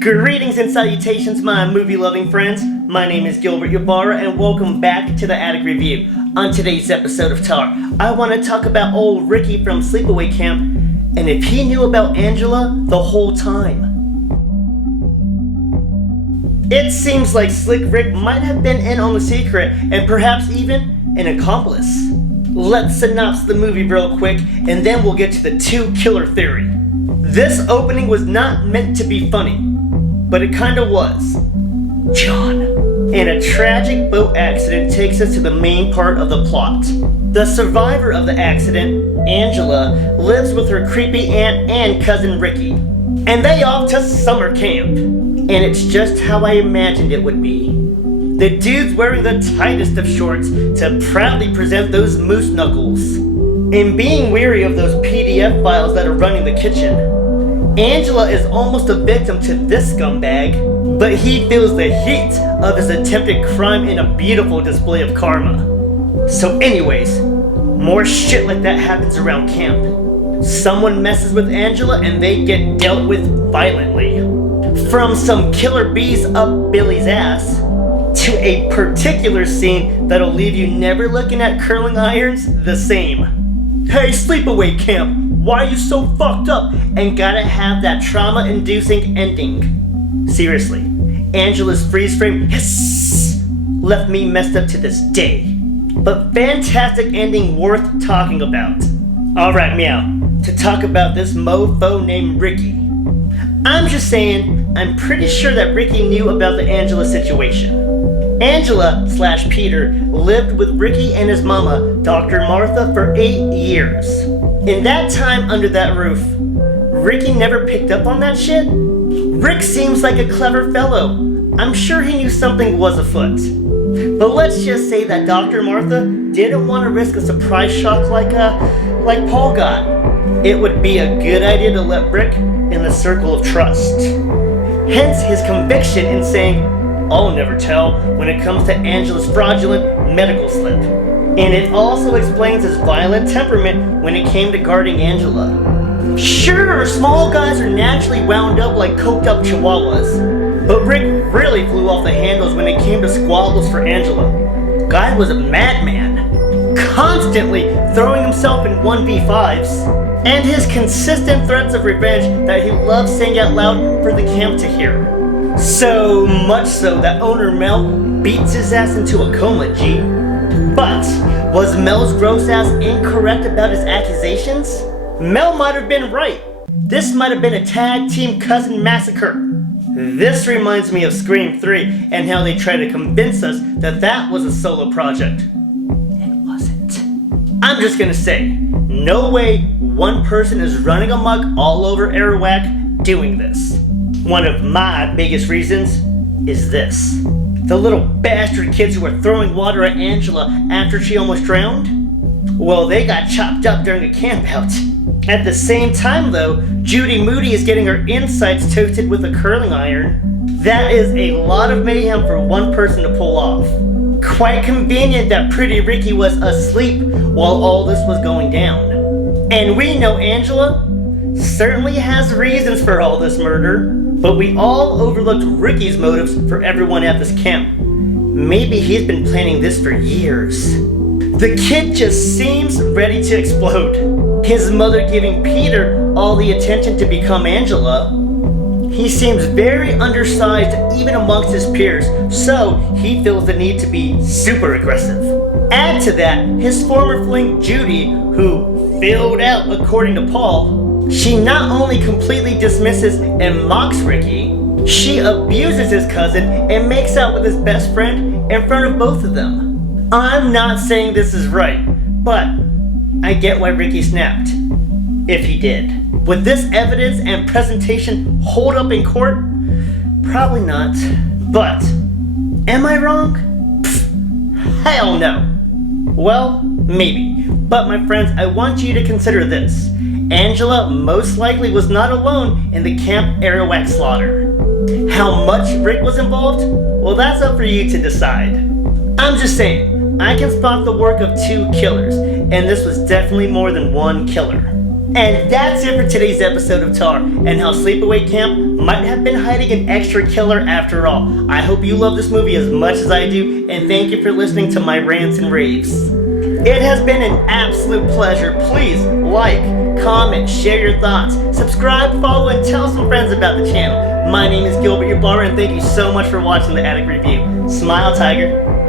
Greetings and salutations, my movie-loving friends. My name is Gilbert Ybarra, and welcome back to the Attic Review. On today's episode of Tar, I want to talk about old Ricky from Sleepaway Camp, and if he knew about Angela the whole time. It seems like Slick Rick might have been in on the secret, and perhaps even an accomplice. Let's synopsis the movie real quick, and then we'll get to the two-killer theory. This opening was not meant to be funny, but it kinda was. John. And a tragic boat accident takes us to the main part of the plot. The survivor of the accident, Angela, lives with her creepy aunt and cousin Ricky. And they off to summer camp. And it's just how I imagined it would be. The dude's wearing the tightest of shorts to proudly present those moose knuckles. And being weary of those PDF files that are running the kitchen, Angela is almost a victim to this scumbag, but he feels the heat of his attempted crime in a beautiful display of karma. So anyways, more shit like that happens around camp. Someone messes with Angela and they get dealt with violently. From some killer bees up Billy's ass, to a particular scene that'll leave you never looking at curling irons the same. Hey, Sleepaway Camp! Why are you so fucked up and gotta have that trauma-inducing ending? Seriously, Angela's freeze frame hiss left me messed up to this day. But fantastic ending worth talking about. Alright, meow, to talk about this mofo named Ricky. I'm just saying, I'm pretty sure that Ricky knew about the Angela situation. Angela/Peter lived with Ricky and his mama, Dr. Martha, for 8 years. In that time under that roof, Ricky never picked up on that shit? Rick seems like a clever fellow. I'm sure he knew something was afoot. But let's just say that Dr. Martha didn't want to risk a surprise shock like Paul got. It would be a good idea to let Rick in the circle of trust. Hence his conviction in saying, "I'll never tell," when it comes to Angela's fraudulent medical slip. And it also explains his violent temperament when it came to guarding Angela. Sure, small guys are naturally wound up like coked up chihuahuas, but Rick really flew off the handles when it came to squabbles for Angela. Guy was a madman, constantly throwing himself in 1v5s, and his consistent threats of revenge that he loved saying out loud for the camp to hear. So much so that owner Mel beats his ass into a coma, G. But was Mel's gross ass incorrect about his accusations? Mel might have been right. This might have been a tag team cousin massacre. This reminds me of Scream 3 and how they try to convince us that that was a solo project. It wasn't. I'm just gonna say, no way one person is running amok all over Arawak doing this. One of my biggest reasons is this. The little bastard kids who were throwing water at Angela after she almost drowned? Well, they got chopped up during a campout. At the same time though, Judy Moody is getting her insides toasted with a curling iron. That is a lot of mayhem for one person to pull off. Quite convenient that Pretty Ricky was asleep while all this was going down. And we know Angela certainly has reasons for all this murder. But we all overlooked Ricky's motives for everyone at this camp. Maybe he's been planning this for years. The kid just seems ready to explode. His mother giving Peter all the attention to become Angela. He seems very undersized even amongst his peers, so he feels the need to be super aggressive. Add to that his former fling Judy, who filled out according to Paul. She not only completely dismisses and mocks Ricky, she abuses his cousin and makes out with his best friend in front of both of them. I'm not saying this is right, but I get why Ricky snapped. If he did. Would this evidence and presentation hold up in court? Probably not. But, am I wrong? Pfft, hell no. Well, maybe. But my friends, I want you to consider this. Angela most likely was not alone in the Camp Arawak slaughter. How much Rick was involved? Well, that's up for you to decide. I'm just saying, I can spot the work of two killers, and this was definitely more than one killer. And that's it for today's episode of Tar, and how Sleepaway Camp might have been hiding an extra killer after all. I hope you love this movie as much as I do, and thank you for listening to my rants and raves. It has been an absolute pleasure. Please like, comment, share your thoughts, subscribe, follow, and tell some friends about the channel. My name is Gilbert, your barber, and thank you so much for watching the Attic Review. Smile, Tiger.